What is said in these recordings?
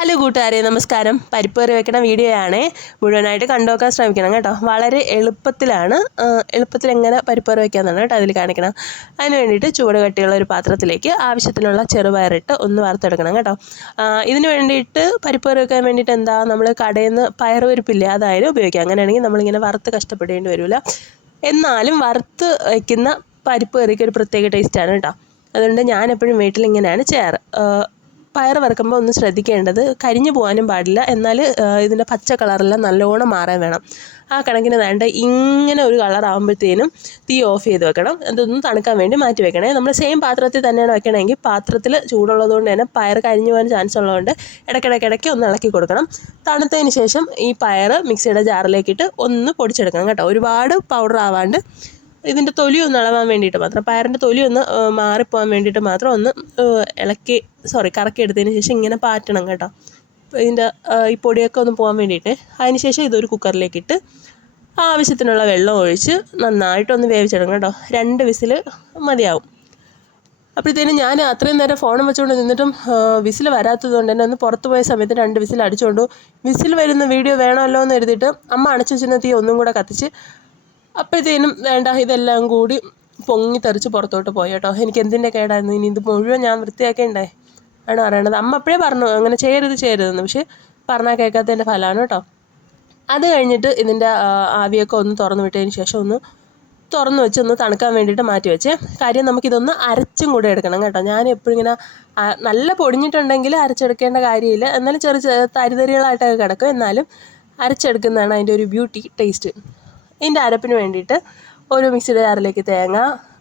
Hello കൂട്ടുകാരെ, നമസ്കാരം. പരിപ്പ് കറി വെക്കണ വീഡിയോ ആണേ. മുഴുവനായിട്ട് കണ്ടുനോക്കാൻ ശ്രമിക്കണം കേട്ടോ. വളരെ എളുപ്പത്തിൽ എങ്ങനെ പരിപ്പ് കറി വയ്ക്കാമെന്നാണ് കേട്ടോ അതിൽ കാണിക്കണം. അതിന് വേണ്ടിയിട്ട് ചൂട് കട്ടിയുള്ള ഒരു പാത്രത്തിലേക്ക് ആവശ്യത്തിനുള്ള ചെറുപയറിട്ട് ഒന്ന് വറുത്തെടുക്കണം കേട്ടോ. ഇതിന് വേണ്ടിയിട്ട് പരിപ്പ് കറി വെക്കാൻ വേണ്ടിയിട്ട് നമ്മൾ കടയിൽ നിന്ന് പയറുപരിപ്പില്ലേ, അതായാലും ഉപയോഗിക്കാം. അങ്ങനെയാണെങ്കിൽ നമ്മളിങ്ങനെ വറുത്ത് കഷ്ടപ്പെടേണ്ടി വരില്ല. എന്നാലും വറുത്ത് വയ്ക്കുന്ന പരിപ്പ് കറിക്ക് ഒരു പ്രത്യേക ടേസ്റ്റാണ് കേട്ടോ. അതുകൊണ്ട് ഞാൻ എപ്പോഴും വീട്ടിലിങ്ങനെയാണ് ചെയ്യാറ്. പയർ വറുക്കുമ്പോൾ ഒന്ന് ശ്രദ്ധിക്കേണ്ടത്, കരിഞ്ഞു പോകാനും പാടില്ല, എന്നാൽ ഇതിൻ്റെ പച്ച കളറെല്ലാം നല്ലോണം മാറാൻ വേണം. ആ കണക്കിന് വേണ്ട ഇങ്ങനെ ഒരു കളറാകുമ്പോഴത്തേനും തീ ഓഫ് ചെയ്ത് വെക്കണം. അതൊന്നും തണുക്കാൻ വേണ്ടി മാറ്റി വെക്കണേ. നമ്മൾ സെയിം പാത്രത്തിൽ തന്നെയാണ് വെക്കണമെങ്കിൽ പാത്രത്തിൽ ചൂടുള്ളതുകൊണ്ട് തന്നെ പയർ കരിഞ്ഞു പോകാൻ ചാൻസ് ഉള്ളതുകൊണ്ട് ഇടയ്ക്കിടയ്ക്ക് ഒന്ന് ഇളക്കി കൊടുക്കണം. തണുത്തതിന് ശേഷം ഈ പയർ മിക്സിയുടെ ജാറിലേക്കിട്ട് ഒന്ന് പൊടിച്ചെടുക്കണം കേട്ടോ. ഒരുപാട് പൗഡർ ആവാണ്ട് ഇതിൻ്റെ തൊലി ഒന്ന് ഇളവാൻ വേണ്ടിയിട്ട് മാത്രം, പയറിൻ്റെ തൊലി ഒന്ന് മാറിപ്പോകാൻ വേണ്ടിയിട്ട് മാത്രം ഒന്ന് കറക്കി എടുത്തതിന് ശേഷം ഇങ്ങനെ പാറ്റണം കേട്ടോ. ഇതിൻ്റെ ഈ പൊടിയൊക്കെ ഒന്ന് പോകാൻ വേണ്ടിയിട്ട്. അതിന് ശേഷം ഇതൊരു കുക്കറിലേക്കിട്ട് ആവശ്യത്തിനുള്ള വെള്ളം ഒഴിച്ച് നന്നായിട്ടൊന്ന് വേവിച്ചെടുക്കണം കേട്ടോ. 2 വിസിൽ മതിയാവും. അപ്പോഴത്തേനും ഞാൻ അത്രയും നേരം ഫോണും വെച്ചുകൊണ്ട് നിന്നിട്ടും വിസിൽ വരാത്തത് കൊണ്ട് തന്നെ ഒന്ന് പുറത്ത് പോയ സമയത്ത് 2 വിസിൽ അടിച്ചുകൊണ്ടു. വിസിൽ വരുന്ന വീഡിയോ വേണമല്ലോ എന്ന് എഴുതിയിട്ട് അമ്മ അണച്ചു വെച്ചിരുന്ന തീ ഒന്നും കൂടെ കത്തിച്ച് അപ്പോഴത്തേനും ഇതെല്ലാം കൂടി പൊങ്ങി തെറിച്ച് പുറത്തോട്ട് പോയി കേട്ടോ. എനിക്ക് എന്തിൻ്റെ കേടായിരുന്നു, ഇനി ഇത് മുഴുവൻ ഞാൻ വൃത്തിയാക്കേണ്ടേ ആണ് പറയണത്. അമ്മ അപ്പോഴേ പറഞ്ഞു അങ്ങനെ ചെയ്യരുതെന്ന്, പക്ഷേ പറഞ്ഞാൽ കേൾക്കാത്തതിൻ്റെ ഫലമാണ് കേട്ടോ. അത് കഴിഞ്ഞിട്ട് ഇതിൻ്റെ ആവിയൊക്കെ ഒന്ന് തുറന്നു വിട്ടതിന് ശേഷം ഒന്ന് തുറന്നു വെച്ച് ഒന്ന് തണുക്കാൻ വേണ്ടിയിട്ട് മാറ്റി വെച്ചേ. കാര്യം നമുക്കിതൊന്ന് അരച്ചും കൂടെ എടുക്കണം കേട്ടോ. ഞാൻ എപ്പോഴും ഇങ്ങനെ നല്ല പൊടിഞ്ഞിട്ടുണ്ടെങ്കിൽ അരച്ചെടുക്കേണ്ട കാര്യമില്ല, എന്നാലും ചെറിയ തരിതരികളായിട്ടൊക്കെ കിടക്കും, എന്നാലും അരച്ചെടുക്കുന്നതാണ് അതിൻ്റെ ഒരു ബ്യൂട്ടി ടേസ്റ്റ്. ഇതിൻ്റെ അരപ്പിന് വേണ്ടിയിട്ട് ഒരു മിക്സിയുടെ ജാറിലേക്ക് തേങ്ങ,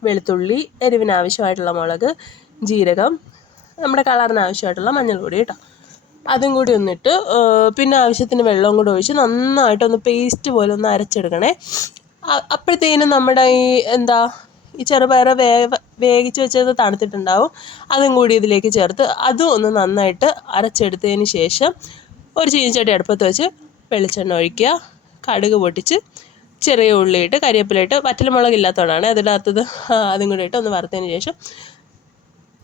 വെളുത്തുള്ളി, എരിവിന് ആവശ്യമായിട്ടുള്ള മുളക്, ജീരകം, നമ്മുടെ കളറിന് ആവശ്യമായിട്ടുള്ള മഞ്ഞൾപ്പൊടി കേട്ടോ, അതും കൂടി ഒന്നിട്ട് പിന്നെ ആവശ്യത്തിന് വെള്ളവും കൂടി ഒഴിച്ച് നന്നായിട്ടൊന്ന് പേസ്റ്റ് പോലെ ഒന്ന് അരച്ചെടുക്കണേ. അപ്പോഴത്തേനും നമ്മുടെ ഈ ചെറുപയർ വേവിച്ച് വെച്ചത് തണുത്തിട്ടുണ്ടാവും. അതും കൂടി ഇതിലേക്ക് ചേർത്ത് അതും ഒന്ന് നന്നായിട്ട് അരച്ചെടുത്തതിന് ശേഷം ഒരു ചീനിച്ചട്ടി അടുപ്പത്ത് വെച്ച് വെളിച്ചെണ്ണ ഒഴിക്കുക, കടുക് പൊട്ടിച്ച് ചെറിയ ഉള്ളിയിട്ട് കരിവേപ്പിലയിട്ട്, വറ്റൽമുളകില്ലാത്തതുകൊണ്ടാണ് അതിനകത്തത്, അതും കൂടി ഇട്ട് ഒന്ന് വറുത്തതിന് ശേഷം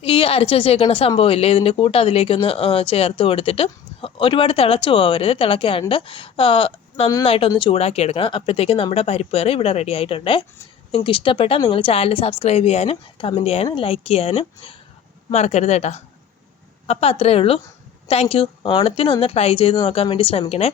ഈ അരച്ച് വെച്ചേക്കുന്ന സംഭവമില്ലേ ഇതിൻ്റെ കൂട്ട് അതിലേക്കൊന്ന് ചേർത്ത് കൊടുത്തിട്ട് ഒരുപാട് തിളച്ച് പോകരുത്, തിളയ്ക്കാണ്ട് നന്നായിട്ടൊന്ന് ചൂടാക്കി എടുക്കണം. അപ്പോഴത്തേക്കും നമ്മുടെ പരിപ്പ് കറി ഇവിടെ റെഡി ആയിട്ടുണ്ടേ. നിങ്ങൾക്ക് ഇഷ്ടപ്പെട്ടാൽ നിങ്ങൾ ചാനൽ സബ്സ്ക്രൈബ് ചെയ്യാനും കമൻറ്റ് ചെയ്യാനും ലൈക്ക് ചെയ്യാനും മറക്കരുത് കേട്ടോ. അപ്പോൾ അത്രയേ ഉള്ളൂ. Thank you. ഓണത്തിനൊന്ന് ട്രൈ ചെയ്ത് നോക്കാൻ വേണ്ടി ശ്രമിക്കണേ.